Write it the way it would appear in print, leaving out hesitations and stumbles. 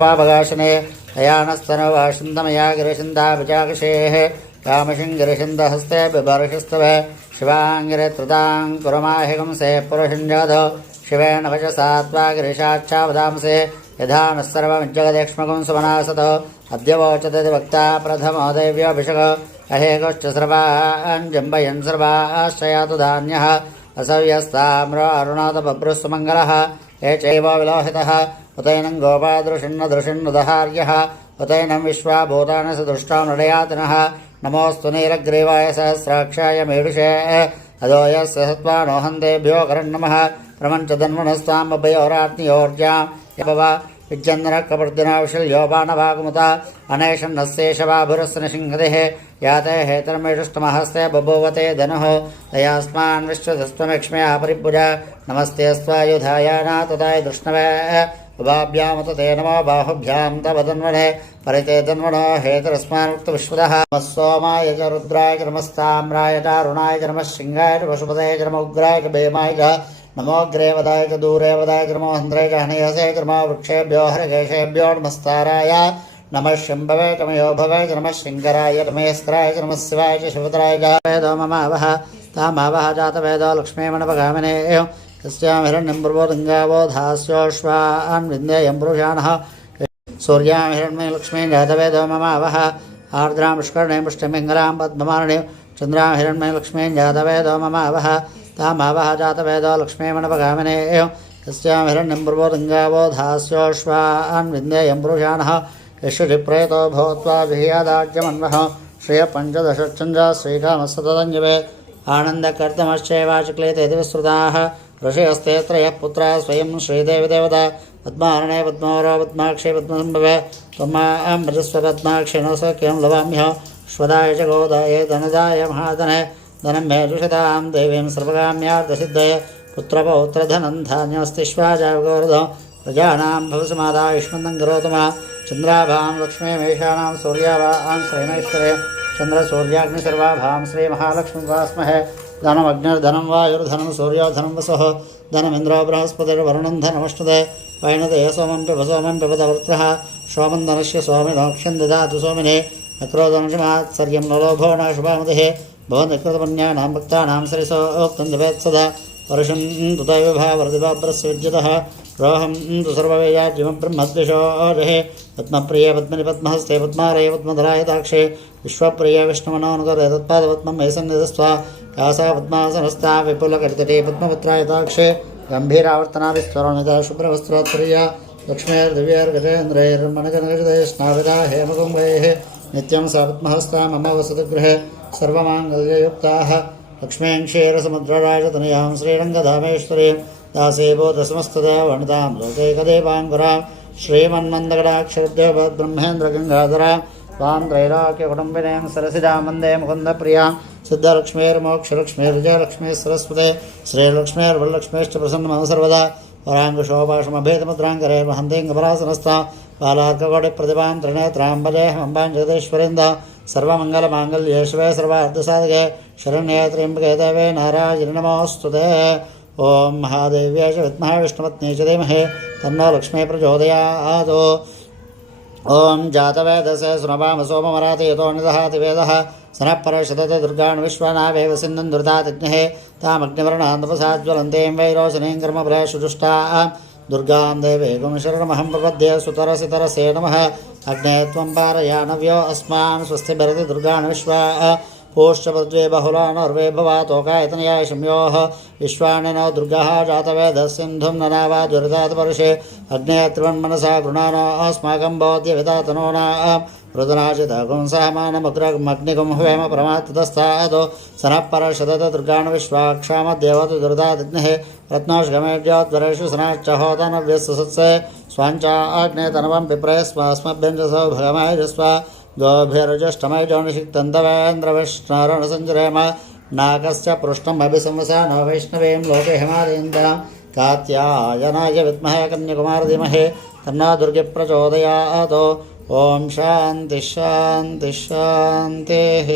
पापगाशने दयानस्तनवाशिन्दमया गिरिशिन्दाभिजाकशेः कामशिङ्गिरिशिन्दहस्ते बिभर्षस्तवे शिवाङ्गिरित्रतां कुरमाहिगंसे पुरुषञ्जाध शिवेन वचसा त्वा गिरिशाच्छावदांसे यथा नः सर्वमिज्जगदेक्ष्मकं सुमनासत अद्य वोचते वक्ता प्रथमो देव्योऽभिषेक अहेकश्च सर्वाञ्जम्बयन् सर्वाश्चयातु धान्यः असव्यस्ताम्र अरुणातबभ्रुस्सुमङ्गलः ये चैव विलोहितः उतैनं गोपादृशिन्नदृशिन्नुदहार्यः उतैनं विश्वाभूतानि सदृष्टां नडयातिनः नमोऽस्तु नीलग्रीवाय सहस्राक्षाय मेढुषे अधो यस्य सत्त्वानोहन्तेभ्यो करन्नमः प्रमञ्चदन्मनस्ताम्बभयोरात्नियोर्जां यभव विज्जन्द्रकपर्दिनाविशल्योपानभागमुता अनेशन्नस्येषवाभुरस्सनसिंहदेः याते हेतरमेषुष्टमहस्ते बभूवते धनुः तयास्मान् विश्वधस्त्वमेक्ष्म्या परिभुज नमस्ते स्वायुधायाना तथाय दृष्णवे उभाभ्यामुत ते नमो बाहुभ्यां तव धन्वने परिते धन्वनो हेतरस्मान्मुक्तविश्वदः नमः सोमाय च रुद्राय च नमस्ताम्राय च अरुणाय च नमः सिंहाय च पशुपतये च नमो उग्राय च भीमाय च नमोऽग्रे वदाय च दूरे वदाय च नमो हन्द्रे च हनयसे च नमो वृक्षेभ्यो हरकेशेभ्यो नमस्ताराय नमः शम्भवे च मयोभवे च नमः शङ्कराय नमस्कराय च नमः शिवाय च शिवतराय च वेदो ममावह तामावह जातवेदो लक्ष्मीमणपगामिने यस्यां हिरण्यं पूर्वोदङ्गावो धास्योश्वान् विन्देयं पुरुषाणः सूर्यां हिरण्मयं लक्ष्मीं जातवेदो ममावह आर्द्रां पुष्करणीं पुष्टिमिङ्गलां पद्ममालिनीं चन्द्रां हिरण्मयं लक्ष्मीं जातवेदो ममावह तामावह जातवेदो लक्ष्मीमणपगामिने यस्यां हिरण्यं पूर्वोदङ्गावो धास्योश्वान् विन्देयं पुरुषाणः यशुचिप्रेतो भूत्वा विह्यादाज्यमन्वः श्रियपञ्चदशचन्द्रा श्रीकामस्ततञ्जवे आनन्दकर्तमश्चैवाचक्लेते विस्तृताः ऋषयस्ते त्रयः पुत्राः स्वयं श्रीदेवी देवता पद्मारणे पद्मोरो पद्माक्षे पद्मसम्भवे त्वमां भजस्व पद्माक्षे नो सख्यं लवाम्यः श्वदाय च गोदाय धनदाय महाधने धनं मे जुषतां देवीं सर्वकाम्यार्थसिद्धये पुत्रपौत्रधनं धान्यमस्तिष्वाजावगौरधो प्रजानां भवसमादायुष्मन्दं करोतु मा चन्द्राभां लक्ष्मीमेषाणां सूर्याभां श्रीमेश्वरे चन्द्रसूर्याग्निसर्वाभां श्रीमहालक्ष्मीवास्महे धनमग्निर्धनं वायुर्धनं सूर्योधनं वसुः धनमिन्द्रो बृहस्पतिर्वरुणं धनमष्टुते वैनते सोमं पिब वृत्रः सोमं धनस्य सोमिनोक्ष्यं ददातु सोमिने नक्रोदनशमात्सर्यं न लोभो न शुभामतिः भवन्कृतपन्यानां भक्तानां सरिसोक्तं जपेत् सदा वर्षं तुतैव भावरदिवाभ्रस्य विद्युतः रोहं तु सर्ववेयाज्यमब्रह्मद्विषो जहे पद्मप्रिये पद्मनि पद्महस्ते पद्मारये पद्मधराय दाक्षे विश्वप्रिये विष्णुमनोनुकरे तत्पादपद्मं मे सन्निधस्त्वा यासा पद्मासनस्था विपुलकर्तटे पद्मपुत्राय दाक्षे गम्भीरावर्तनाभिस्वरणिता शुभ्रवस्त्रोत्तरीया लक्ष्मीर्दिव्यैर्गजेन्द्रैर्मणगणगजते स्नाविदा हेमकुम्भैः नित्यं सा पद्महस्ता मम वसतु गृहे सर्वमाङ्गल्ययुक्ताः लक्ष्मीं क्षीरसमुद्रराजतनयां श्रीरङ्गधामेश्वरीं दासेबोधसमस्तदा वणितां लोकैकदेवाङ्कुरां श्रीमन्मन्दगडाक्षरद्यो ब्रह्मेन्द्रगङ्गाधरां त्वां त्रैलोक्यकुटुम्बिनीं सरसिजां वन्दे मुकुन्दप्रियां सिद्धलक्ष्मीर्मोक्षलक्ष्मीर्जयलक्ष्मीः सरस्वते श्रीलक्ष्मीर्वरलक्ष्मीश्च प्रसन्नमः सर्वदा वराङ्कुशोभाषमभेदमुद्राङ्करैर्वहन्तीङ्गपरासनस्था बालार्ककोटिप्रतिभां त्रिनेत्रां भजेऽहमम्बां जगदीश्वरीन्द सर्वमङ्गलमाङ्गल्ये शिवे सर्वार्थसाधके शरण्ये त्र्यम्बके देवे नारायणि नमोऽस्तुते ॐ महादेव्यै च विद्महे विष्णुपत्न्यै च धीमहि तन्नो लक्ष्मी प्रचोदयात् ॐ जातवेदसे सुनवाम सोममराति यतो निदहाति वेदः सनः परशतते दुर्गान् विश्वानावेव सिन्धुं दुर्दातिज्ञः तामग्निवर्णां तपसाज्वलन्तीं वैरोचनीं कर्मफलेषुजुष्टाः दुर्गां देवीं शरणमहं प्रपद्ये सुतरसितरसे नमः अग्ने त्वं पारयानव्यो अस्मान् स्वस्तिभरति दुर्गान् विश्वा पोष्यपद्वे बहुलानर्वे भवातोकायतनयाय शम्योः विश्वानि नो दुर्गः जातवेदः सिन्धुं ननावाद्युरितात्पर्षे अग्ने त्रिवन्मनसा गृणानो अस्माकं बोध्यवितातनो न रुदनाचितगुं सहमानमुग्रमग्निगुं हवेम परमात्तदस्तादो सनः परशतत दुर्गान् विश्वाक्षामद्देवतु दुर्दादिग्निः रत्नोष्गमेड्योद्वरेषु सनाच्च होतनव्यस्य सत्से स्वाञ्चाग्ने तनवं पिप्रे स्वास्मभ्यञ्जसो भगमायजस्व गोभिर्जुष्टमैजोनिषिक्तन्दवेन्द्रविष्णुरणसञ्जरेम नाकस्य पृष्ठम् अभिसंवसा न वैष्णवीं लोके हिमालयन्तां कात्यायनाय विद्महे कन्याकुमारी तन्नो दुर्गे प्रचोदयात् ॐ शान्तिः शान्तिः शान्तिः।